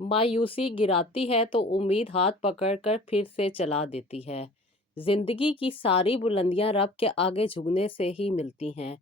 मायूसी गिराती है तो उम्मीद हाथ पकड़कर फिर से चला देती है। जिंदगी की सारी बुलंदियां रब के आगे झुकने से ही मिलती हैं।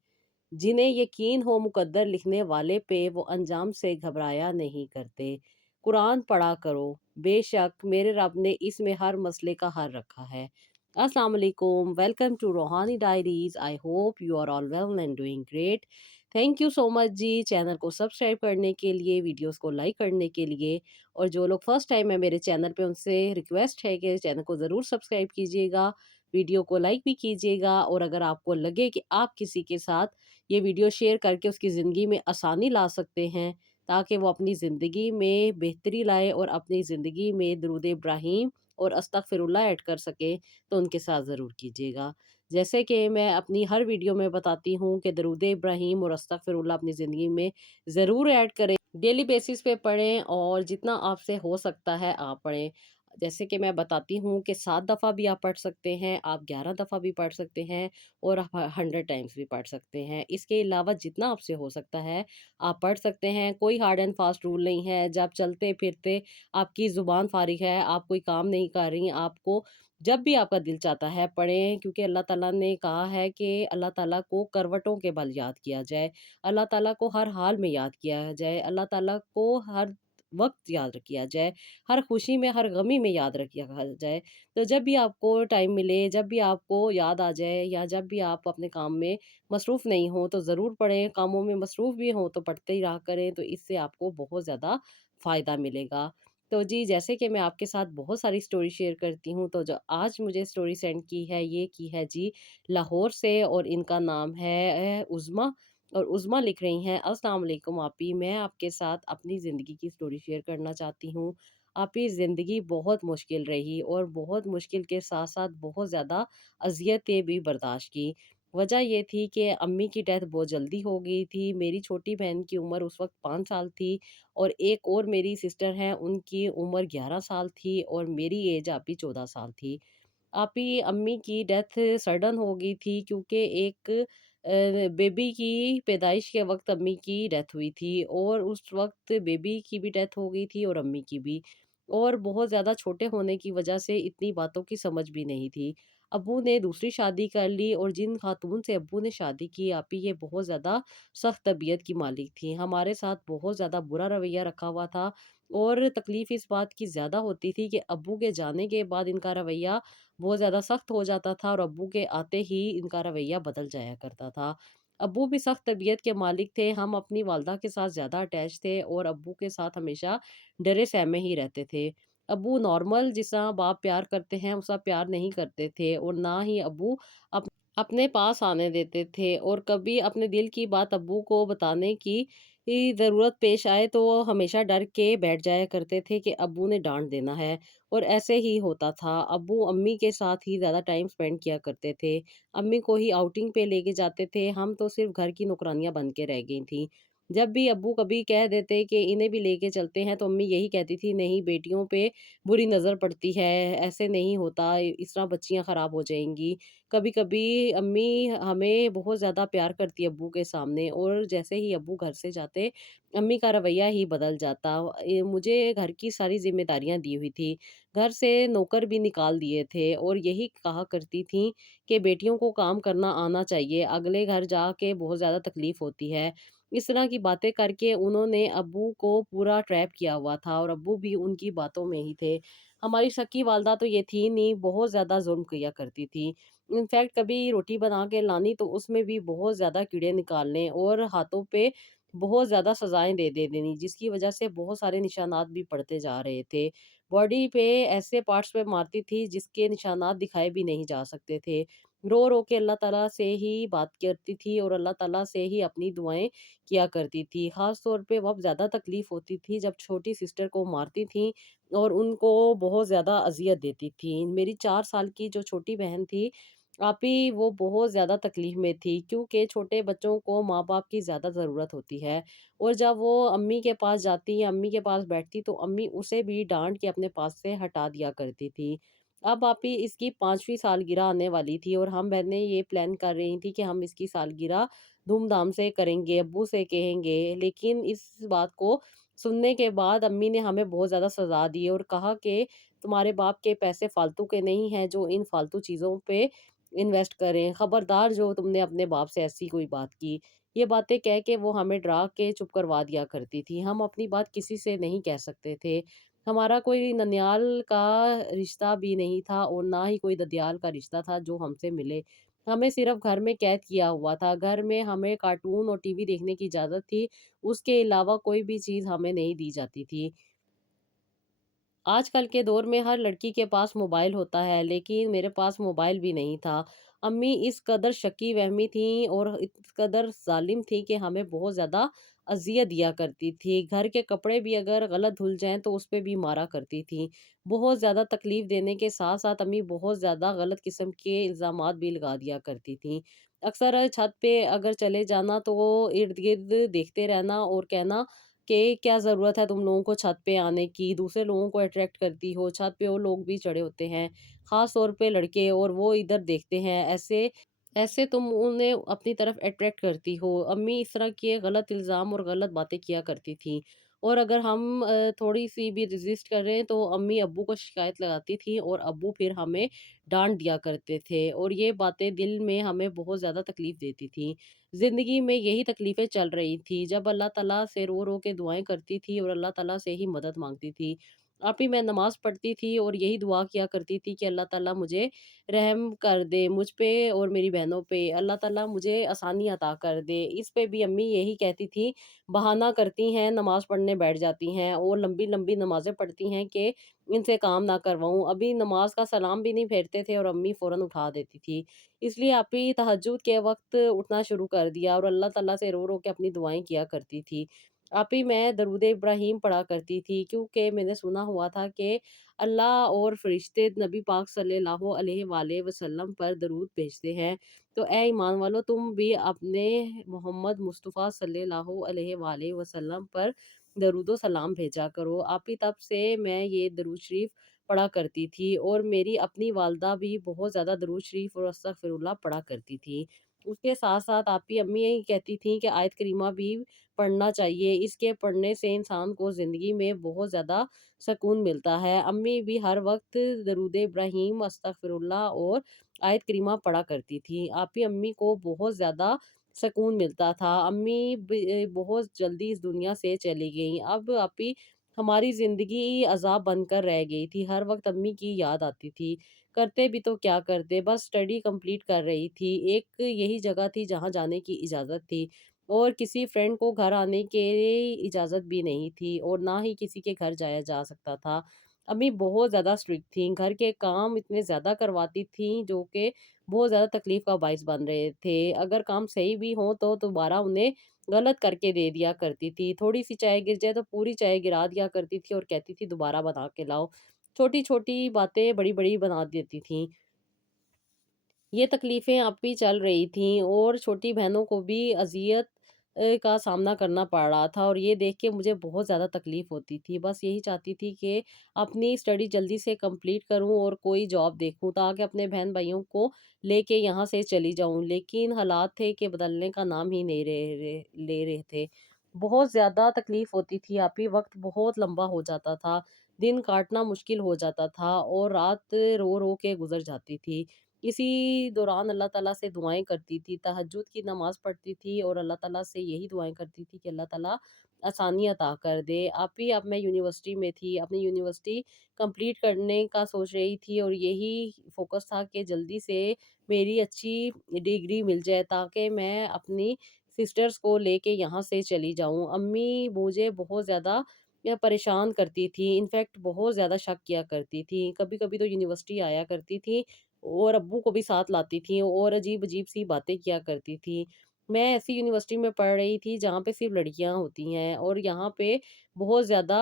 जिन्हें यकीन हो मुकद्दर लिखने वाले पे वो अंजाम से घबराया नहीं करते। कुरान पढ़ा करो, बेशक मेरे रब ने इसमें हर मसले का हल रखा है। अस्सलाम वालेकुम, welcome to Roohani diaries. I hope you are all well and doing great. Thank you so much ji, channel को सब्सक्राइब करने के लिए, वीडियोस को लाइक करने के लिए। और जो लोग फर्स्ट टाइम है मेरे चैनल पे, उनसे रिक्वेस्ट है कि चैनल को ज़रूर सब्सक्राइब कीजिएगा, वीडियो को लाइक भी कीजिएगा। और अगर आपको लगे कि आप किसी के साथ ये वीडियो शेयर करके उसकी ज़िंदगी में आसानी ला सकते हैं, ताकि वो अपनी ज़िंदगी में बेहतरी लाए और अपनी ज़िंदगी में दरूद इब्राहीम और अस्तगफिरुल्लाह ऐड कर सके, तो उनके साथ ज़रूर कीजिएगा। जैसे कि मैं अपनी हर वीडियो में बताती हूँ कि दरूद इब्राहीम और अस्तगफिरुल्लाह अपनी ज़िंदगी में ज़रूर ऐड करें, डेली बेसिस पे पढ़ें और जितना आपसे हो सकता है आप पढ़ें। जैसे कि मैं बताती हूँ कि 7 दफ़ा भी आप पढ़ सकते हैं, आप 11 दफ़ा भी पढ़ सकते हैं और आप 100 टाइम्स भी पढ़ सकते हैं। इसके अलावा जितना आपसे हो सकता है आप पढ़ सकते हैं। कोई हार्ड एंड फास्ट रूल नहीं है। जब चलते-फिरते आपकी ज़ुबान फ़ारिग है, आप कोई काम नहीं कर रही, आपको जब भी आपका दिल चाहता है पढ़ें, क्योंकि अल्लाह ताला ने कहा है कि अल्लाह ताला को करवटों के बल याद किया जाए, अल्लाह ताला को हर हाल में याद किया जाए, अल्लाह ताला को हर वक़्त याद किया जाए, हर खुशी में, हर गमी में याद रखा जाए। तो जब भी आपको टाइम मिले, जब भी आपको याद आ जाए या जब भी आप अपने काम में मसरूफ़ नहीं हो तो ज़रूर पढ़ें, कामों में मसरूफ़ भी हों तो पढ़ते ही रहा करें, तो इससे आपको बहुत ज़्यादा फ़ायदा मिलेगा। तो जी, जैसे कि मैं आपके साथ बहुत सारी स्टोरी शेयर करती हूँ, तो जो आज मुझे स्टोरी सेंड की है, ये की है जी लाहौर से और इनका नाम है उज़्मा। और उज़्मा लिख रही हैं, अस्सलाम वालेकुम आपी, मैं आपके साथ अपनी ज़िंदगी की स्टोरी शेयर करना चाहती हूँ। आपकी ज़िंदगी बहुत मुश्किल रही और बहुत मुश्किल के साथ-साथ बहुत ज़्यादा अज़ियतें भी बर्दाश्त की। वजह ये थी कि अम्मी की डेथ बहुत जल्दी हो गई थी। मेरी छोटी बहन की उम्र उस वक़्त 5 साल थी और एक और मेरी सिस्टर हैं, उनकी उम्र 11 साल थी और मेरी एज अभी 14 साल थी। आपकी अम्मी की डेथ सडन हो गई थी, क्योंकि एक बेबी की पैदाइश के वक़्त अम्मी की डेथ हुई थी और उस वक़्त बेबी की भी डेथ हो गई थी और अम्मी की भी। और बहुत ज़्यादा छोटे होने की वजह से इतनी बातों की समझ भी नहीं थी। अब्बू ने दूसरी शादी कर ली और जिन खातून से अब्बू ने शादी की आपी, ये बहुत ज़्यादा सख्त तबीयत की मालिक थी। हमारे साथ बहुत ज़्यादा बुरा रवैया रखा हुआ था और तकलीफ़ इस बात की ज़्यादा होती थी कि अब्बू के जाने के बाद इनका रवैया बहुत ज़्यादा सख्त हो जाता था और अब्बू के आते ही इनका रवैया बदल जाया करता था। अब्बू भी सख्त तबीयत के मालिक थे, हम अपनी वालदा के साथ ज़्यादा अटैच थे और अब्बू के साथ हमेशा डरे सहमे ही रहते थे। अब्बू नॉर्मल जिस तरह बाप प्यार करते हैं, वैसा प्यार नहीं करते थे और ना ही अब्बू अप अपने पास आने देते थे और कभी अपने दिल की बात अब्बू को बताने की ज़रूरत पेश आए तो वो हमेशा डर के बैठ जाया करते थे कि अब्बू ने डाँट देना है। और ऐसे ही होता था। अब्बू अम्मी के साथ ही ज़्यादा टाइम स्पेंड किया करते थे। अम्मी को ही आउटिंग पे लेके जाते थे, हम तो सिर्फ़ घर की नौकरानियाँ बन के रह गई थीं। जब भी अब्बू कभी कह देते कि इन्हें भी लेके चलते हैं, तो अम्मी यही कहती थी, नहीं बेटियों पे बुरी नज़र पड़ती है, ऐसे नहीं होता, इस तरह बच्चियाँ ख़राब हो जाएँगी। कभी-कभी अम्मी हमें बहुत ज़्यादा प्यार करती अब्बू के सामने और जैसे ही अब्बू घर से जाते, अम्मी का रवैया ही बदल जाता। मुझे घर की सारी ज़िम्मेदारियाँ दी हुई थी। घर से नौकर भी निकाल दिए थे और यही कहा करती थीं कि बेटियों को काम करना आना चाहिए, अगले घर जाके बहुत ज़्यादा तकलीफ़ होती है। इस तरह की बातें करके उन्होंने अब्बू को पूरा ट्रैप किया हुआ था और अब्बू भी उनकी बातों में ही थे। हमारी सकी वालदा तो ये थी नहीं, बहुत ज़्यादा ज़ुल्म किया करती थी। इनफैक्ट कभी रोटी बना के लानी तो उसमें भी बहुत ज़्यादा कीड़े निकालने और हाथों पे बहुत ज़्यादा सज़ाएँ दे देनी, जिसकी वज़ह से बहुत सारे निशानात भी पड़ते जा रहे थे। बॉडी पे ऐसे पार्ट्स पे मारती थी जिसके निशानात दिखाए भी नहीं जा सकते थे। रो-रो के अल्लाह ताला से ही बात करती थी और अल्लाह ताला से ही अपनी दुआएँ किया करती थी। ख़ास तौर पे वक़्त ज़्यादा तकलीफ़ होती थी जब छोटी सिस्टर को मारती थीं और उनको बहुत ज़्यादा अज़ियत देती थीं। मेरी 4 साल की जो छोटी बहन थी, आपी, वो बहुत ज़्यादा तकलीफ़ में थी, क्योंकि छोटे बच्चों को माँ-बाप की ज़्यादा ज़रूरत होती है और जब वो अम्मी के पास जाती या अम्मी के पास बैठती तो अम्मी उसे भी डाँट के अपने पास से हटा दिया करती थी। अब आपी, इसकी 5वीं सालगिरह आने वाली थी और हम बहनें ये प्लान कर रही थी कि हम इसकी सालगिरह धूम-धाम से करेंगे, अब्बू से कहेंगे, लेकिन इस बात को सुनने के बाद अम्मी ने हमें बहुत ज़्यादा सज़ा दी और कहा कि तुम्हारे बाप के पैसे फालतू के नहीं हैं जो इन फालतू चीज़ों पे इन्वेस्ट करें। खबरदार जो तुमने अपने बाप से ऐसी कोई बात की। ये बातें कह के वो हमें डरा के चुप करवा दिया करती थी। हम अपनी बात किसी से नहीं कह सकते थे। हमारा कोई ननिहाल का रिश्ता भी नहीं था और ना ही कोई ददियाल का रिश्ता था जो हमसे मिले। हमें सिर्फ़ घर में कैद किया हुआ था। घर में हमें कार्टून और टीवी देखने की इजाज़त थी। उसके अलावा कोई भी चीज़ हमें नहीं दी जाती थी। आजकल के दौर में हर लड़की के पास मोबाइल होता है, लेकिन मेरे पास मोबाइल भी नहीं था। अम्मी इस कदर शकी वहमी थीं और इस कदर ज़ालिम थीं कि हमें बहुत ज़्यादा अज़ियत दिया करती थी। घर के कपड़े भी अगर गलत धुल जाएँ तो उस पे भी मारा करती थीं। बहुत ज़्यादा तकलीफ़ देने के साथ-साथ अम्मी बहुत ज़्यादा गलत किस्म के इल्ज़ामात भी लगा दिया करती थीं। अक्सर छत पे अगर चले जाना तो इर्द-गिर्द देखते रहना और कहना कि क्या ज़रूरत है तुम लोगों को छत पे आने की, दूसरे लोगों को अट्रैक्ट करती हो, छत पे और लोग भी चढ़े होते हैं, ख़ास तौर पे लड़के और वो इधर देखते हैं, ऐसे ऐसे तुम उन्हें अपनी तरफ अट्रैक्ट करती हो। अम्मी इस तरह के गलत इल्ज़ाम और गलत बातें किया करती थीं और अगर हम थोड़ी-सी भी रेज़िस्ट कर रहे हैं तो अम्मी अब्बू को शिकायत लगाती थीं और अब्बू फिर हमें डाँट दिया करते थे और ये बातें दिल में हमें बहुत ज़्यादा तकलीफ़ देती थीं। ज़िंदगी में यही तकलीफ़ें चल रही थी। जब अल्लाह ताला से रो-रो के दुआएँ करती थी और अल्लाह ताला से ही मदद माँगती थी। आप ही मैं नमाज़ पढ़ती थी और यही दुआ किया करती थी कि अल्लाह ताला मुझे रहम कर दे मुझ पे और मेरी बहनों पे। अल्लाह ताला मुझे आसानी अता कर दे। इस पे भी अम्मी यही कहती थी, बहाना करती हैं, नमाज़ पढ़ने बैठ जाती हैं और लंबी-लंबी नमाज़ें पढ़ती हैं कि इनसे काम ना करवाऊँ। अभी नमाज़ का सलाम भी नहीं फेरते थे और अम्मी फ़ौरन उठा देती थी। इसलिए आप ही तहज्जुद के वक़्त उठना शुरू कर दिया और अल्लाह ताला से रो-रो के अपनी दुआएँ किया करती थी। आप ही मैं दरूद इब्राहीम पढ़ा करती थी क्योंकि मैंने सुना हुआ था कि अल्लाह और फ़रिश्ते नबी पाक सल्लल्लाहु अलैहि वसल्लम पर दरूद भेजते हैं। तो ऐ ईमान वालों तुम भी अपने मोहम्मद मुस्तफ़ा सल्लल्लाहु अलैहि वसल्लम पर दरूद व सलाम भेजा करो। आप ही तब से मैं ये दरूद शरीफ पढ़ा करती थी और मेरी अपनी वालदा भी बहुत ज़्यादा दरूद शरीफ और अस्तगफिरुल्लाह पढ़ा करती थी। उसके साथ-साथ आपकी अम्मी यही कहती थीं कि आयत करीमा भी पढ़ना चाहिए, इसके पढ़ने से इंसान को ज़िंदगी में बहुत ज़्यादा सुकून मिलता है। अम्मी भी हर वक़्त दरूद इब्राहीम, अस्तगफिरुल्लाह और आयत करीमा पढ़ा करती थीं। आपकी अम्मी को बहुत ज़्यादा सुकून मिलता था। अम्मी बहुत जल्दी इस दुनिया से चली गईं। अब आपी हमारी ज़िंदगी अज़ाब बनकर रह गई थी। हर वक़्त अम्मी की याद आती थी। करते भी तो क्या करते, बस स्टडी कंप्लीट कर रही थी। एक यही जगह थी जहाँ जाने की इजाज़त थी और किसी फ्रेंड को घर आने के इजाज़त भी नहीं थी और ना ही किसी के घर जाया जा सकता था। अम्मी बहुत ज़्यादा स्ट्रिक्ट थीं। घर के काम इतने ज़्यादा करवाती थीं जो कि बहुत ज़्यादा तकलीफ़ का बाइस बन रहे थे। अगर काम सही भी हों तो दोबारा उन्हें गलत करके दे दिया करती थी। थोड़ी-सी चाय गिर जाए तो पूरी चाय गिरा दिया करती थी और कहती थी दोबारा बना के लाओ। छोटी-छोटी बातें बड़ी-बड़ी बना देती थीं। ये तकलीफ़ें अब भी चल रही थीं और छोटी बहनों को भी अज़ियत का सामना करना पड़ रहा था और ये देख के मुझे बहुत ज़्यादा तकलीफ़ होती थी। बस यही चाहती थी कि अपनी स्टडी जल्दी से कंप्लीट करूँ और कोई जॉब देखूँ ताकि अपने बहन-भाइयों को लेके यहाँ से चली जाऊँ। लेकिन हालात थे कि बदलने का नाम ही नहीं ले रहे थे। बहुत ज़्यादा तकलीफ़ होती थी, आप ही वक़्त बहुत लंबा हो जाता था, दिन काटना मुश्किल हो जाता था और रात रो-रो के गुज़र जाती थी। इसी दौरान अल्लाह ताला से दुआएँ करती थी, तहज्जुद की नमाज़ पढ़ती थी और अल्लाह ताला से यही दुआएँ करती थी कि अल्लाह ताला आसानी अता कर दे। आप ही अब मैं यूनिवर्सिटी में थी, अपनी यूनिवर्सिटी कंप्लीट करने का सोच रही थी और यही फ़ोकस था कि जल्दी से मेरी अच्छी डिग्री मिल जाए ताकि मैं अपनी सिस्टर्स को लेके यहाँ से चली जाऊँ। अम्मी मुझे बहुत ज़्यादा परेशान करती थी, इनफैक्ट बहुत ज़्यादा शक किया करती थी। कभी-कभी तो यूनिवर्सिटी आया करती थी और अब्बू को भी साथ लाती थी और अजीब-अजीब सी बातें किया करती थी। मैं ऐसी यूनिवर्सिटी में पढ़ रही थी जहाँ पे सिर्फ़ लड़कियाँ होती हैं और यहाँ पे बहुत ज़्यादा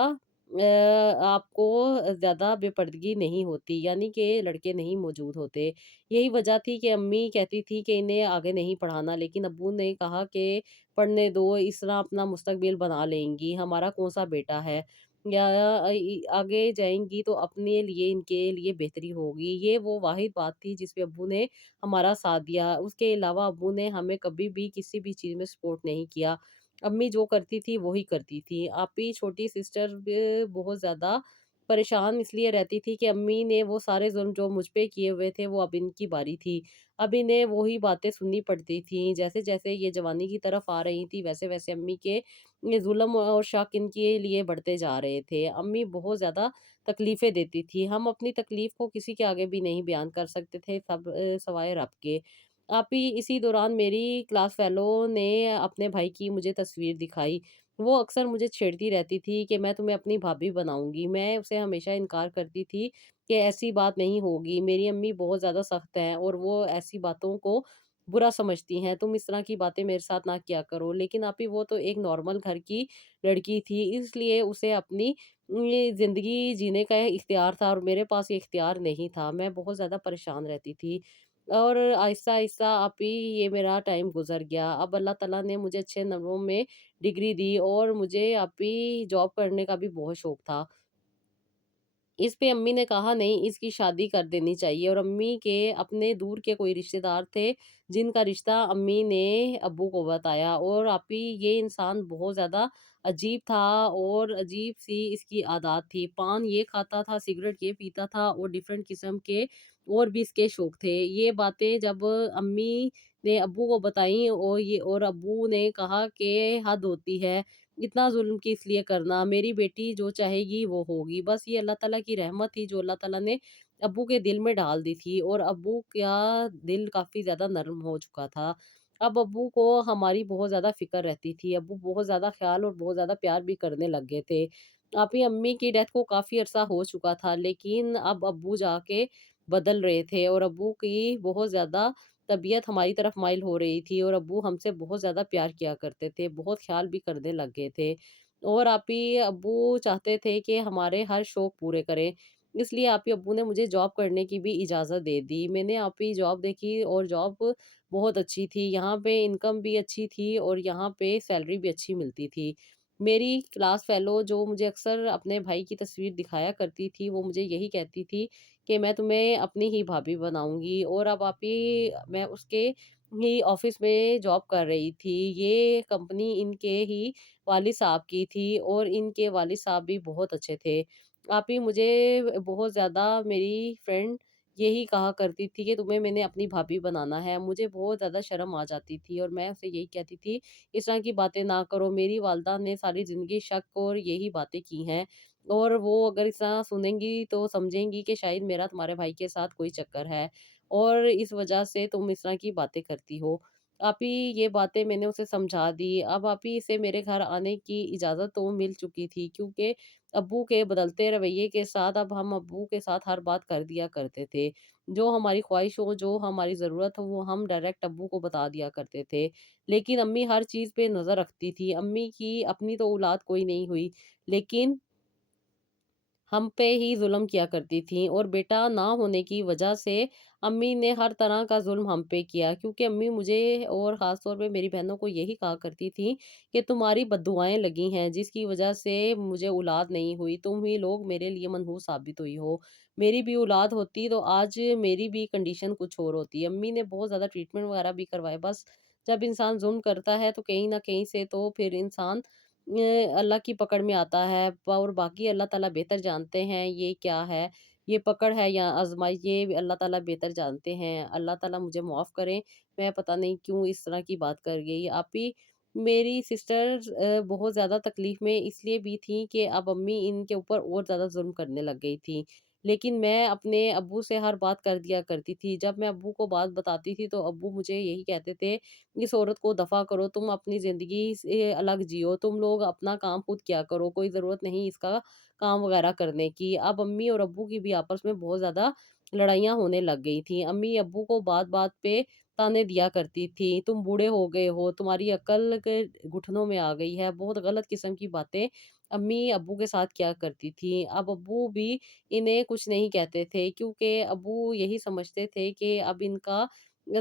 आपको ज़्यादा बेपर्दगी नहीं होती, यानी कि लड़के नहीं मौजूद होते। यही वजह थी कि अम्मी कहती थी कि इन्हें आगे नहीं पढ़ाना, लेकिन अब्बू ने कहा कि पढ़ने दो, इस तरह अपना मुस्तकबिल बना लेंगी, हमारा कौन-सा बेटा है। या आगे जाएँगी तो अपने लिए इनके लिए बेहतरी होगी। ये वो वाहिद बात थी जिस पे अब्बू ने हमारा साथ दिया। उसके अलावा अब्बू ने हमें कभी भी किसी भी चीज़ में सपोर्ट नहीं किया। अम्मी जो करती थी वही करती थी। आपकी छोटी सिस्टर बहुत ज़्यादा परेशान इसलिए रहती थी कि अम्मी ने वो सारे ज़ुल्म जो मुझ पे किए हुए थे वो अब इनकी बारी थी। अब इन्हें वही बातें सुननी पड़ती थीं। जैसे-जैसे ये जवानी की तरफ आ रही थी वैसे-वैसे अम्मी के ये ज़ुल्म और शक इनके लिए बढ़ते जा रहे थे। अम्मी बहुत ज़्यादा तकलीफ़ें देती थी। हम अपनी तकलीफ़ को किसी के आगे भी नहीं बयान कर सकते थे सवाए रब के। आप ही इसी दौरान मेरी क्लास फ़ेलो ने अपने भाई की मुझे तस्वीर दिखाई। वो अक्सर मुझे छेड़ती रहती थी कि मैं तुम्हें अपनी भाभी बनाऊँगी। मैं उसे हमेशा इनकार करती थी कि ऐसी बात नहीं होगी। मेरी अम्मी बहुत ज़्यादा सख्त हैं और वो ऐसी बातों को बुरा समझती हैं। तुम इस तरह की बातें मेरे साथ ना किया करो। लेकिन आप ही वो तो एक नॉर्मल घर की लड़की थी, इसलिए उसे अपनी ये ज़िंदगी जीने का इख्तियार था और मेरे पास ये इख्तियार नहीं था। मैं बहुत ज़्यादा परेशान रहती थी। और आहिस्ता-आहिस्ता आप ही ये मेरा टाइम गुज़र गया। अब अल्लाह ताला ने मुझे अच्छे नंबरों में डिग्री दी और मुझे आप ही जॉब करने का भी बहुत शौक था। इस पे अम्मी ने कहा नहीं इसकी शादी कर देनी चाहिए और अम्मी के अपने दूर के कोई रिश्तेदार थे जिनका रिश्ता अम्मी ने अब्बू को बताया और आप ही ये इंसान बहुत ज़्यादा अजीब था और अजीब सी इसकी आदत थी। पान ये खाता था, सिगरेट ये पीता था और डिफरेंट किस्म के और भी इसके शौक थे। ये बातें जब अम्मी ने अब्बू को बताई और अब्बू ने कहा कि हद होती है, इतना ज़ुल्म किस लिए करना, मेरी बेटी जो चाहेगी वो होगी। बस ये अल्लाह ताला की रहमत थी जो अल्लाह ताला ने अब्बू के दिल में डाल दी थी और अब्बू का दिल काफ़ी ज़्यादा नर्म हो चुका था। अब अब्बू को हमारी बहुत ज़्यादा फ़िक्र रहती थी, अब्बू बहुत ज़्यादा ख़्याल और बहुत ज़्यादा प्यार भी करने लग गए थे। आप ही अम्मी की डेथ को काफ़ी अरसा हो चुका था लेकिन अब अब्बू जाके बदल रहे थे और अब्बू की बहुत ज़्यादा तबीयत हमारी तरफ माइल हो रही थी और अब्बू हमसे बहुत ज़्यादा प्यार किया करते थे, बहुत ख़्याल भी करने लग गए थे। और आप ही अब्बू चाहते थे कि हमारे हर शौक पूरे करें, इसलिए आप ही अब्बू ने मुझे जॉब करने की भी इजाज़त दे दी। मैंने आप ही जॉब देखी और जॉब बहुत अच्छी थी, यहाँ पे इनकम भी अच्छी थी और यहाँ पे सैलरी भी अच्छी मिलती थी। मेरी क्लास फ़ेलो जो मुझे अक्सर अपने भाई की तस्वीर दिखाया करती थी, वो मुझे यही कहती थी कि मैं तुम्हें अपनी ही भाभी बनाऊँगी और अब आप ही मैं उसके ही ऑफ़िस में जॉब कर रही थी। ये कंपनी इनके ही वालिद साहब की थी और इनके वालिद साहब भी बहुत अच्छे थे। आप ही मुझे बहुत ज़्यादा मेरी फ्रेंड यही कहा करती थी कि तुम्हें मैंने अपनी भाभी बनाना है। मुझे बहुत ज़्यादा शर्म आ जाती थी और मैं उसे यही कहती थी, इस तरह की बातें ना करो। मेरी वालिदा ने सारी ज़िंदगी शक और यही बातें की हैं और वो अगर इस तरह सुनेंगी तो समझेंगी कि शायद मेरा तुम्हारे भाई के साथ कोई चक्कर है और इस वजह से तुम इस तरह की बातें करती हो। आप ही ये बातें मैंने उसे समझा दी। अब आप ही इसे मेरे घर आने की इजाज़त तो मिल चुकी थी क्योंकि अब्बू के बदलते रवैये के साथ अब हम अब्बू के साथ हर बात कर दिया करते थे। जो हमारी ख़्वाहिश हो, जो हमारी ज़रूरत हो, वो हम डायरेक्ट अब्बू को बता दिया करते थे। लेकिन अम्मी हर चीज़ पे नज़र रखती थी। अम्मी की अपनी तो औलाद कोई नहीं हुई, लेकिन हम पे ही ज़ुल्म किया करती थीं और बेटा ना होने की वजह से अम्मी ने हर तरह का ज़ुल्म हम पे किया क्योंकि अम्मी मुझे और ख़ास तौर पे मेरी बहनों को यही कहा करती थीं कि तुम्हारी बद्दुआएँ लगी हैं जिसकी वजह से मुझे औलाद नहीं हुई, तुम ही लोग मेरे लिए मनहूस साबित हुई हो। मेरी भी औलाद होती तो आज मेरी भी कंडीशन कुछ और होती। अम्मी ने बहुत ज़्यादा ट्रीटमेंट वग़ैरह भी करवाए। बस जब इंसान ज़ुल्म करता है तो कहीं न कहीं से तो फिर इंसान अल्लाह की पकड़ में आता है और बाकी अल्लाह ताला बेहतर जानते हैं ये क्या है, ये पकड़ है या आज़माइश ये अल्लाह ताला बेहतर जानते हैं। अल्लाह ताला मुझे माफ़ करें, मैं पता नहीं क्यों इस तरह की बात कर गई। आप ही मेरी सिस्टर बहुत ज़्यादा तकलीफ़ में इसलिए भी थी कि अब अम्मी इनके ऊपर और ज़्यादा ज़ुल्म करने लग गई थी। लेकिन मैं अपने अब्बू से हर बात कर दिया करती थी। जब मैं अब्बू को बात बताती थी तो अब्बू मुझे यही कहते थे इस औरत को दफ़ा करो, तुम अपनी ज़िंदगी से अलग जियो, तुम लोग अपना काम खुद किया करो, कोई ज़रूरत नहीं इसका काम वग़ैरह करने की। अब अम्मी और अब्बू की भी आपस में बहुत ज़्यादा लड़ाइयाँ होने लग गई थी। अम्मी अब्बू को बात-बात पे ताने दिया करती थी, तुम बूढ़े हो गए हो, तुम्हारी अक्ल के घुटनों में आ गई है। बहुत गलत किस्म की बातें अम्मी अब्बू के साथ किया करती थी। अब अब्बू भी इन्हें कुछ नहीं कहते थे क्योंकि अब्बू यही समझते थे कि अब इनका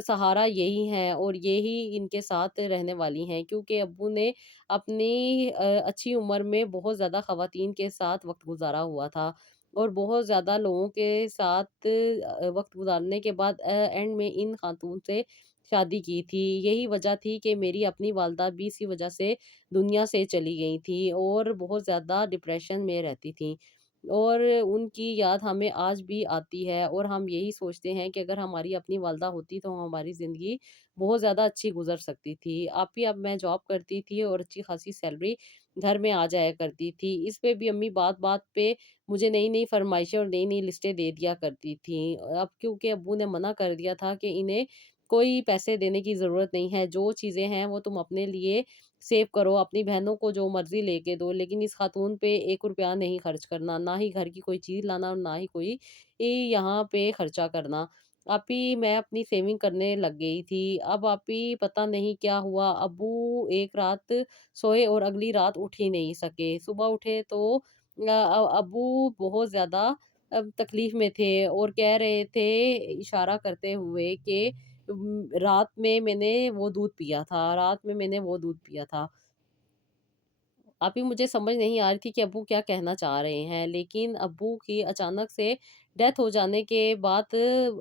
सहारा यही है और यही इनके साथ रहने वाली हैं क्योंकि अब्बू ने अपनी अच्छी उम्र में बहुत ज़्यादा ख़वातीन के साथ वक़्त गुज़ारा हुआ था और बहुत ज़्यादा लोगों के साथ वक़्त गुज़ारने के बाद एंड में इन ख़ातून से शादी की थी। यही वजह थी कि मेरी अपनी वालदा भी इसी वजह से दुनिया से चली गई थी और बहुत ज़्यादा डिप्रेशन में रहती थीं। और उनकी याद हमें आज भी आती है और हम यही सोचते हैं कि अगर हमारी अपनी वालदा होती तो हमारी ज़िंदगी बहुत ज़्यादा अच्छी गुज़र सकती थी। आप ही अब मैं जॉब करती थी और अच्छी खासी सैलरी घर में आ जाया करती थी। इस पे भी अम्मी बात-बात पे मुझे नई-नई फ़रमाइशें और नई-नई लिस्टें दे दिया करती थीं। अब क्योंकि अब्बू ने मना कर दिया था कि इन्हें कोई पैसे देने की ज़रूरत नहीं है, जो चीज़ें हैं वो तुम अपने लिए सेव करो, अपनी बहनों को जो मर्ज़ी लेके दो, लेकिन इस खातून पे 1 रुपया नहीं खर्च करना, ना ही घर की कोई चीज़ लाना और ना ही कोई यहाँ पे खर्चा करना। आप ही मैं अपनी सेविंग करने लग गई थी। अब आप ही पता नहीं क्या हुआ, अब्बू एक रात सोए और अगली रात उठ ही नहीं सके। सुबह उठे तो अब्बू बहुत ज़्यादा तकलीफ़ में थे और कह रहे थे इशारा करते हुए कि रात में मैंने वो दूध पिया था, रात में मैंने वो दूध पिया था। अभी मुझे समझ नहीं आ रही थी कि अब्बू क्या कहना चाह रहे हैं, लेकिन अब्बू की अचानक से डेथ हो जाने के बाद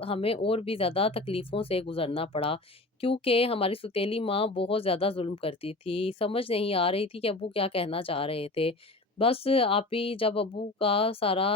हमें और भी ज़्यादा तकलीफ़ों से गुज़रना पड़ा, क्योंकि हमारी सौतेली माँ बहुत ज़्यादा ज़ुल्म करती थी। समझ नहीं आ रही थी कि अब्बू क्या कहना चाह रहे थे। बस आप ही जब अब्बू का सारा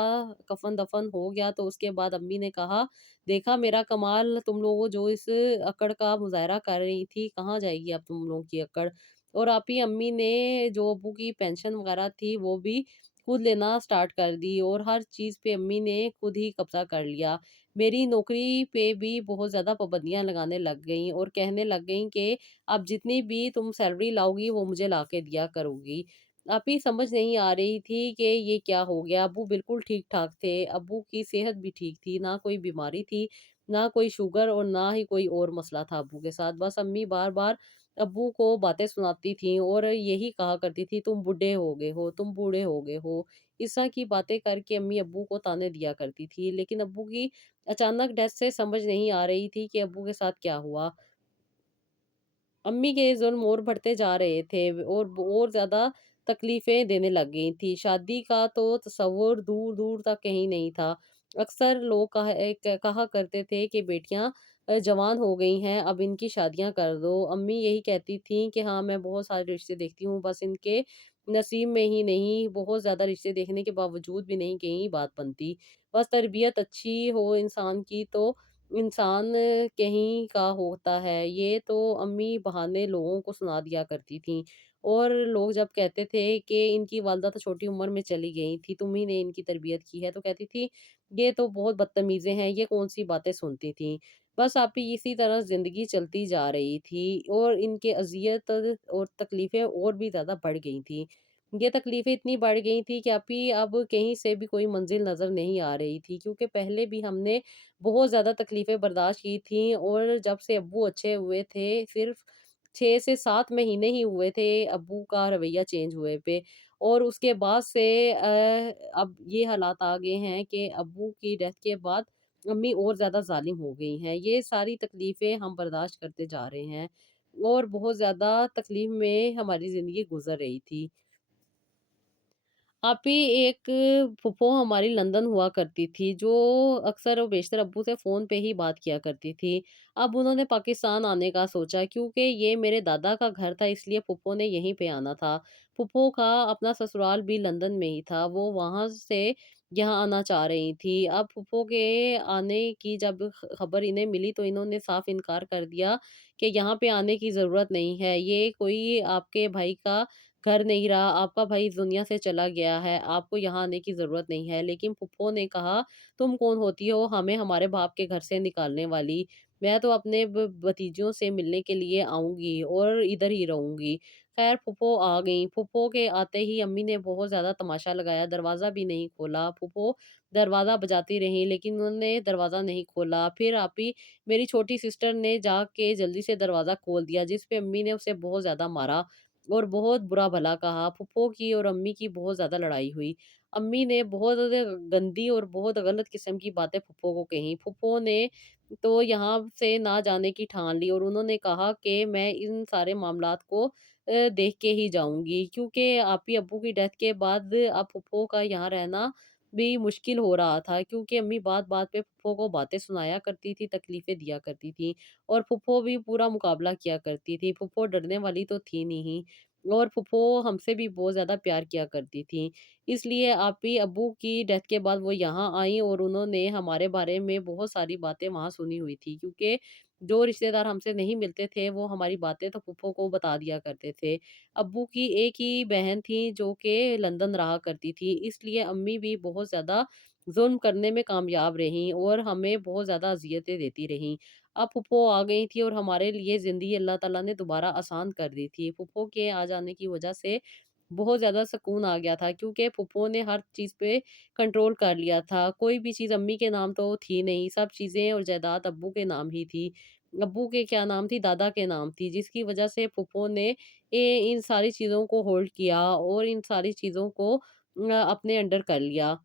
कफ़न-दफ़न हो गया तो उसके बाद अम्मी ने कहा, "देखा मेरा कमाल, तुम लोग जो इस अकड़ का मुज़ाहरा कर रही थी, कहाँ जाएगी अब तुम लोगों की अकड़?" और आप ही अम्मी ने जो अब्बू की पेंशन वगैरह थी वो भी खुद लेना स्टार्ट कर दी और हर चीज़ पे अम्मी ने खुद ही कब्ज़ा कर लिया। मेरी नौकरी पे भी बहुत ज़्यादा पाबंदियाँ लगाने लग गईं और कहने लग गईं कि अब जितनी भी तुम सैलरी लाओगी वो मुझे ला के दिया करोगी। आप ही समझ नहीं आ रही थी कि ये क्या हो गया। अब्बू बिल्कुल ठीक-ठाक थे, अब्बू की सेहत भी ठीक थी, ना कोई बीमारी थी, ना कोई शुगर और ना ही कोई और मसला था अब्बू के साथ। बस अम्मी बार-बार अब्बू को बातें सुनाती थीं और यही कहा करती थी, तुम बुड्ढे हो गए हो, तुम बूढ़े हो गए हो। इस तरह की बातें करके अम्मी अब्बू को ताने दिया करती थी। लेकिन अब्बू की अचानक डेथ से समझ नहीं आ रही थी कि अब्बू के साथ क्या हुआ। अम्मी के ज़ुल्म और बढ़ते जा रहे थे और ज़्यादा तकलीफ़ें देने लग गई थी। शादी का तो तसव्वुर दूर-दूर तक कहीं नहीं था। अक्सर लोग कहा करते थे कि बेटियाँ जवान हो गई हैं, अब इनकी शादियाँ कर दो। अम्मी यही कहती थीं कि हाँ, मैं बहुत सारे रिश्ते देखती हूँ, बस इनके नसीब में ही नहीं, बहुत ज़्यादा रिश्ते देखने के बावजूद भी नहीं कहीं बात बनती। बस तरबियत अच्छी हो इंसान की तो इंसान कहीं का होता है। ये तो अम्मी बहाने लोगों को सुना दिया करती थीं और लोग जब कहते थे कि इनकी वालिदा तो छोटी उम्र में चली गई थी, तुम ही ने इनकी तरबियत की है, तो कहती थी, ये तो बहुत बदतमीज़ें हैं, ये कौन-सी बातें सुनती थीं। बस आप ही इसी तरह ज़िंदगी चलती जा रही थी और इनके अज़ियत और तकलीफ़ें और भी ज़्यादा बढ़ गई थीं। ये तकलीफ़ें इतनी बढ़ गई थी कि अभी अब कहीं से भी कोई मंज़िल नज़र नहीं आ रही थी, क्योंकि पहले भी हमने बहुत ज़्यादा तकलीफ़ें बर्दाश्त की थी और जब से अब्बू अच्छे हुए थे, सिर्फ़ 6 से 7 महीने ही हुए थे अब्बू का रवैया चेंज हुए पे और उसके बाद से अब ये हालात आ गए हैं कि अब्बू की डेथ के बाद अम्मी और ज़्यादा ज़ालिम हो गई हैं। ये सारी तकलीफ़ें हम बर्दाश्त करते जा रहे हैं और बहुत ज़्यादा तकलीफ़ में हमारी ज़िंदगी गुज़र रही थी। आप ही एक फूफो हमारी लंदन हुआ करती थी, जो अक्सर और बेशतर अब्बू से फ़ोन पे ही बात किया करती थी। अब उन्होंने पाकिस्तान आने का सोचा, क्योंकि ये मेरे दादा का घर था, इसलिए फूफो ने यहीं पे आना था। फूफो का अपना ससुराल भी लंदन में ही था, वो वहाँ से यहाँ आना चाह रही थी। अब फूफो के आने की जब खबर इन्हें मिली तो इन्होंने साफ इनकार कर दिया कि यहाँ पे आने की ज़रूरत नहीं है, ये कोई आपके भाई का घर नहीं रहा, आपका भाई इस दुनिया से चला गया है, आपको यहाँ आने की ज़रूरत नहीं है। लेकिन फूफो ने कहा, "तुम कौन होती हो हमें हमारे बाप के घर से निकालने वाली? मैं तो अपने भतीजों से मिलने के लिए आऊँगी और इधर ही रहूँगी।" खैर फूफो आ गईं। फूफो के आते ही अम्मी ने बहुत ज़्यादा तमाशा लगाया, दरवाज़ा भी नहीं खोला। फूफो दरवाज़ा बजाती रहीं, लेकिन उन्होंने दरवाज़ा नहीं खोला। फिर आप ही मेरी छोटी सिस्टर ने जाके जल्दी से दरवाज़ा खोल दिया, जिस पे अम्मी ने उसे बहुत ज़्यादा मारा और बहुत बुरा-भला कहा। फूफो की और अम्मी की बहुत ज़्यादा लड़ाई हुई। अम्मी ने बहुत गंदी और बहुत गलत किस्म की बातें फूफो को कहीं। फूफो ने तो यहाँ से ना जाने की ठान ली और उन्होंने कहा कि मैं इन सारे मामलात को देख के ही जाऊँगी, क्योंकि आप ही अब्बू की डेथ के बाद अब फूफो का यहाँ रहना भी मुश्किल हो रहा था, क्योंकि अम्मी बात-बात पे फूफो को बातें सुनाया करती थी, तकलीफ़ें दिया करती थी और फूफो भी पूरा मुकाबला किया करती थी। फूफो डरने वाली तो थी नहीं और फूफो हमसे भी बहुत ज़्यादा प्यार किया करती थी। इसलिए आप ही अब्बू की डेथ के बाद वो यहाँ आईं और उन्होंने हमारे बारे में बहुत सारी बातें वहाँ सुनी हुई थी, क्योंकि जो रिश्तेदार हमसे नहीं मिलते थे, वो हमारी बातें तो फूफो को बता दिया करते थे। अब्बू की एक ही बहन थी जो कि लंदन रहा करती थी, इसलिए अम्मी भी बहुत ज़्यादा ज़ुल्म करने में कामयाब रहीं और हमें बहुत ज़्यादा अज़ियतें देती रहीं। अब फूफो आ गई थी और हमारे लिए ज़िंदगी अल्लाह ताला ने दोबारा आसान कर दी थी। फूफो के आ जाने की वज़ह से बहुत ज़्यादा सुकून आ गया था, क्योंकि फूफो ने हर चीज़ पे कंट्रोल कर लिया था। कोई भी चीज़ अम्मी के नाम तो थी नहीं, सब चीज़ें और जायदाद अब्बू के नाम ही थी। अब्बू के क्या नाम थी, दादा के नाम थी, जिसकी वज़ह से फूफो ने इन सारी चीज़ों को होल्ड किया और इन सारी चीज़ों को अपने अंडर कर लिया।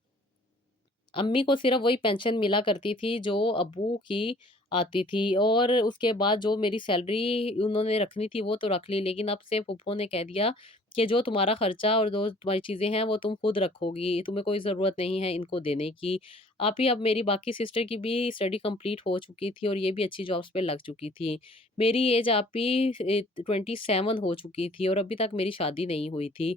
अम्मी को सिर्फ़ वही पेंशन मिला करती थी जो अब्बू की आती थी और उसके बाद जो मेरी सैलरी उन्होंने रखनी थी वो तो रख ली, लेकिन अब से फूफो ने कह दिया कि जो तुम्हारा खर्चा और जो तुम्हारी चीज़ें हैं वो तुम खुद रखोगी, तुम्हें कोई ज़रूरत नहीं है इनको देने की। आप ही अब मेरी बाकी सिस्टर की भी स्टडी कंप्लीट हो चुकी थी और ये भी अच्छी जॉब्स पे लग चुकी थी। मेरी एज आप ही 27 हो चुकी थी और अभी तक मेरी शादी नहीं हुई थी।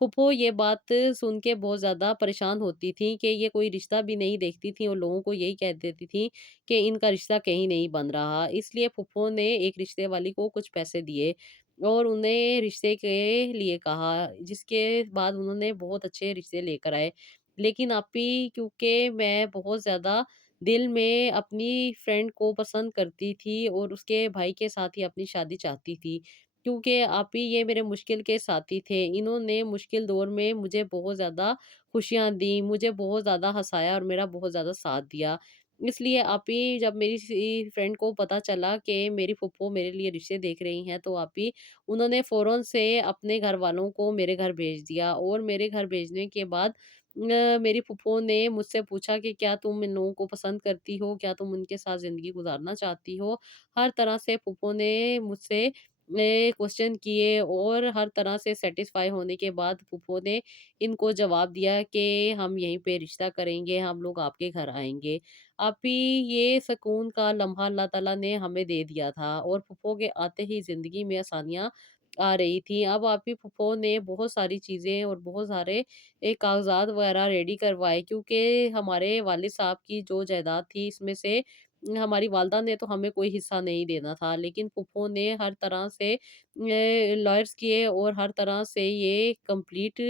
फूफो ये बात सुन के बहुत ज़्यादा परेशान होती थीं कि ये कोई रिश्ता भी नहीं देखती थीं और लोगों को यही कह देती थीं कि इनका रिश्ता कहीं नहीं बन रहा। इसलिए फूफो ने एक रिश्ते वाली को कुछ पैसे दिए और उन्हें रिश्ते के लिए कहा, जिसके बाद उन्होंने बहुत अच्छे रिश्ते लेकर आए। लेकिन अप्पी, क्योंकि मैं बहुत ज़्यादा दिल में अपनी फ्रेंड को पसंद करती थी और उसके भाई के साथ ही अपनी शादी चाहती थी, क्योंकि आप ही ये मेरे मुश्किल के साथी थे। इन्होंने मुश्किल दौर में मुझे बहुत ज़्यादा खुशियाँ दी, मुझे बहुत ज़्यादा हँसाया और मेरा बहुत ज़्यादा साथ दिया। इसलिए आप ही जब मेरी सी फ्रेंड को पता चला कि मेरी फूफो मेरे लिए रिश्ते देख रही हैं, तो आप ही उन्होंने फ़ौरन से अपने घरवालों को मेरे घर भेज दिया और मेरे घर भेजने के बाद मेरी फूफो ने मुझसे पूछा कि क्या तुम इन लोगों को पसंद करती हो? क्या तुम उनके साथ ज़िंदगी गुज़ारना चाहती हो? हर तरह से फूफो ने मुझसे क्वेश्चन किए और हर तरह से सैटिस्फाई होने के बाद फूफो ने इनको जवाब दिया कि हम यहीं पे रिश्ता करेंगे, हम लोग आपके घर आएँगे। आप ही ये सुकून का लम्हा अल्लाह ताला ने हमें दे दिया था और फूफो के आते ही ज़िंदगी में आसानियाँ आ रही थी। अब आप ही फूफो ने बहुत सारी चीज़ें और बहुत सारे कागज़ात वगैरह रेडी करवाए, क्योंकि हमारे वालिद साहब की जो जायदाद थी इसमें से हमारी वालदा ने तो हमें कोई हिस्सा नहीं देना था, लेकिन फूफो ने हर तरह से लॉयर्स किए और हर तरह से ये कंप्लीट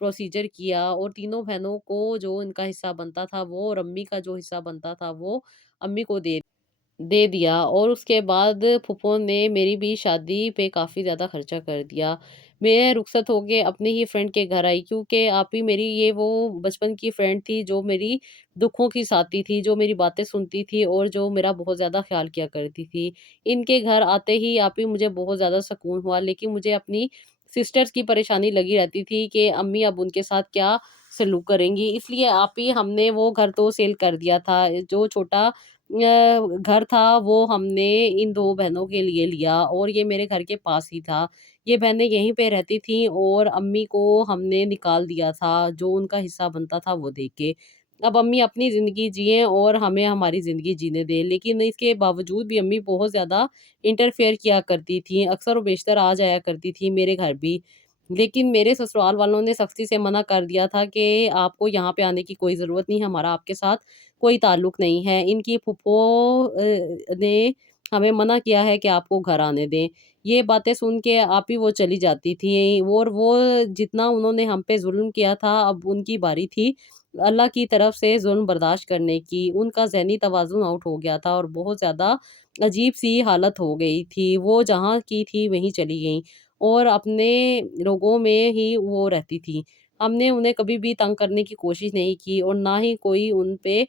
प्रोसीजर किया और तीनों बहनों को जो इनका हिस्सा बनता था वो और अम्मी का जो हिस्सा बनता था वो अम्मी को दे दिया और उसके बाद फूफो ने मेरी भी शादी पे काफ़ी ज़्यादा खर्चा कर दिया। मैं रुखसत होके अपने ही फ्रेंड के घर आई, क्योंकि आप ही मेरी ये वो बचपन की फ्रेंड थी जो मेरी दुखों की साथी थी, जो मेरी बातें सुनती थी और जो मेरा बहुत ज़्यादा ख़्याल किया करती थी। इनके घर आते ही आप ही मुझे बहुत ज़्यादा सुकून हुआ, लेकिन मुझे अपनी सिस्टर्स की परेशानी लगी रहती थी कि अम्मी अब उनके साथ क्या सलूक करेंगी। इसलिए आप ही हमने वो घर तो सेल कर दिया था। जो छोटा घर था वो हमने इन 2 बहनों के लिए लिया और ये मेरे घर के पास ही था। ये बहनें यहीं पे रहती थीं और अम्मी को हमने निकाल दिया था, जो उनका हिस्सा बनता था वो दे के। अब अम्मी अपनी ज़िंदगी जिएँ और हमें हमारी ज़िंदगी जीने दें। लेकिन इसके बावजूद भी अम्मी बहुत ज़्यादा इंटरफेयर किया करती थीं, अक्सर और बेशतर आ जाया करती थीं मेरे घर भी। लेकिन मेरे ससुराल वालों ने सख्ती से मना कर दिया था कि आपको यहाँ पे आने की कोई ज़रूरत नहीं, हमारा आपके साथ कोई ताल्लुक नहीं है। इनकी फूफो ने हमें मना किया है कि आपको घर आने दें। ये बातें सुन के आप ही वो चली जाती थीं और वो जितना उन्होंने हम पे ज़ुल्म किया था, अब उनकी बारी थी अल्लाह की तरफ से ज़ुल्म बर्दाश्त करने की। उनका ज़हनी तवाज़ुन आउट हो गया था और बहुत ज़्यादा अजीब-सी हालत हो गई थी। वो जहाँ की थी वहीं चली गईं और अपने लोगों में ही वो रहती थीं। हमने उन्हें कभी भी तंग करने की कोशिश नहीं की और ना ही कोई उन पे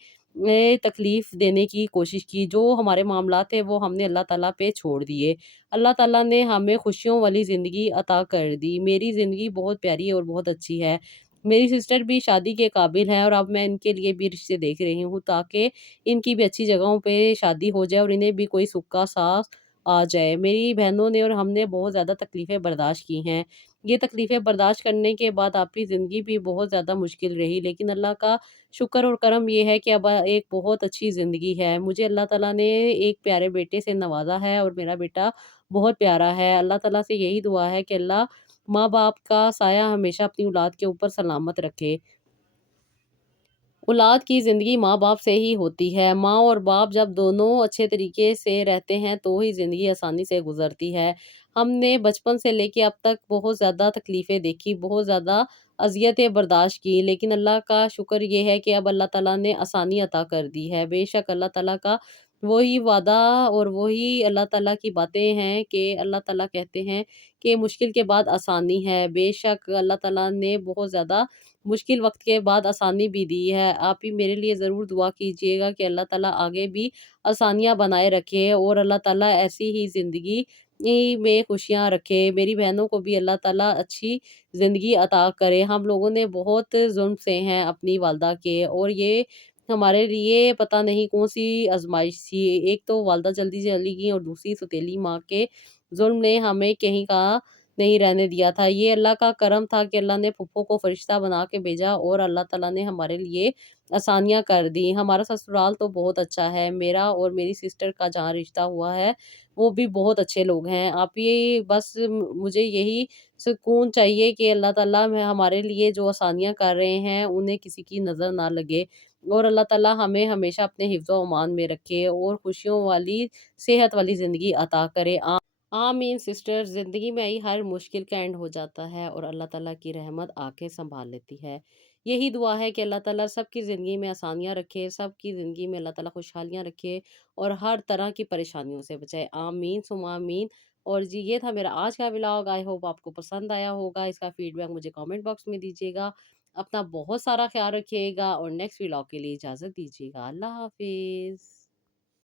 तकलीफ़ देने की कोशिश की। जो हमारे मामलात थे वो हमने अल्लाह ताला पे छोड़ दिए। अल्लाह ताला ने हमें खुशियों वाली ज़िंदगी अता कर दी। मेरी ज़िंदगी बहुत प्यारी और बहुत अच्छी है। मेरी सिस्टर भी शादी के काबिल है और अब मैं इनके लिए भी रिश्ते देख रही हूँ, ताकि इनकी भी अच्छी जगहों पे शादी हो जाए और इन्हें भी कोई सुख का साथ आ जाए। मेरी बहनों ने और हमने बहुत ज़्यादा तकलीफ़ें बर्दाश्त की हैं। یہ تکلیفیں برداشت کرنے کے بعد آپ کی زندگی بھی بہت زیادہ مشکل رہی، لیکن اللہ کا شکر اور کرم یہ ہے کہ اب ایک بہت اچھی زندگی ہے۔ مجھے اللہ تعالیٰ نے ایک پیارے بیٹے سے نوازا ہے اور میرا بیٹا بہت پیارا ہے۔ اللہ تعالیٰ سے یہی دعا ہے کہ اللہ ماں باپ کا سایہ ہمیشہ اپنی اولاد کے اوپر سلامت رکھے۔ اولاد کی زندگی ماں باپ سے ہی ہوتی ہے۔ ماں اور باپ جب دونوں اچھے طریقے سے رہتے ہیں تو ہی زندگی آسانی سے گزرتی ہے۔ ہم نے بچپن سے لے کے اب تک بہت زیادہ تکلیفیں دیکھی، بہت زیادہ اذیتیں برداشت کی، لیکن اللہ کا شکر یہ ہے کہ اب اللہ تعالیٰ نے آسانی عطا کر دی ہے۔ بے شک اللہ تعالیٰ کا وہی وعدہ اور وہی اللہ تعالیٰ کی باتیں ہیں کہ اللہ تعالیٰ کہتے ہیں کہ مشکل کے بعد آسانی ہے۔ بے شک اللہ تعالیٰ نے بہت زیادہ مشکل وقت کے بعد آسانی بھی دی ہے۔ آپ بھی میرے لیے ضرور دعا کیجیے گا کہ اللہ تعالیٰ آگے بھی آسانیاں بنائے رکھے اور اللہ تعالیٰ ایسی ہی زندگی میں خوشیاں رکھے۔ میری بہنوں کو بھی اللہ تعالیٰ اچھی زندگی عطا کرے۔ ہم لوگوں نے بہت ظلم سے ہیں اپنی والدہ کے، اور یہ ہمارے لیے پتہ نہیں کون سی آزمائش تھی۔ ایک تو والدہ جلدی چلی گئی اور دوسری سوتیلی ماں کے ظلم نے ہمیں کہیں کا نہیں رہنے دیا تھا۔ یہ اللہ کا کرم تھا کہ اللہ نے پھپھو کو فرشتہ بنا کے بھیجا اور اللہ تعالیٰ نے ہمارے لیے آسانیاں کر دی۔ ہمارا سسرال تو بہت اچھا ہے۔ میرا اور میری سسٹر کا جہاں رشتہ ہوا ہے وہ بھی بہت اچھے لوگ ہیں۔ آپ یہ بس مجھے یہی سکون چاہیے کہ اللہ تعالیٰ ہمارے لیے جو آسانیاں کر رہے ہیں انہیں کسی کی نظر نہ لگے، اور اللہ تعالیٰ ہمیں ہمیشہ اپنے حفظ و امان میں رکھے اور خوشیوں والی صحت والی زندگی عطا کرے۔ آمین سسٹر، زندگی میں ہی ہر مشکل کا اینڈ ہو جاتا ہے اور اللہ تعالیٰ کی رحمت آنکھیں سنبھال لیتی ہے۔ یہی دعا ہے کہ اللہ تعالیٰ سب کی زندگی میں آسانیاں رکھے، سب کی زندگی میں اللہ تعالیٰ خوشحالیاں رکھے اور ہر طرح کی پریشانیوں سے بچائے۔ آمین ثم آمین۔ اور جی یہ تھا میرا آج کا ولاگ، آئی ہوپ آپ کو پسند آیا ہوگا۔ اس کا فیڈ بیک مجھے کامنٹ باکس میں دیجیے گا۔ اپنا بہت سارا خیال رکھیے گا اور نیکسٹ ولاگ کے لیے اجازت دیجیے گا۔ اللہ حافظ۔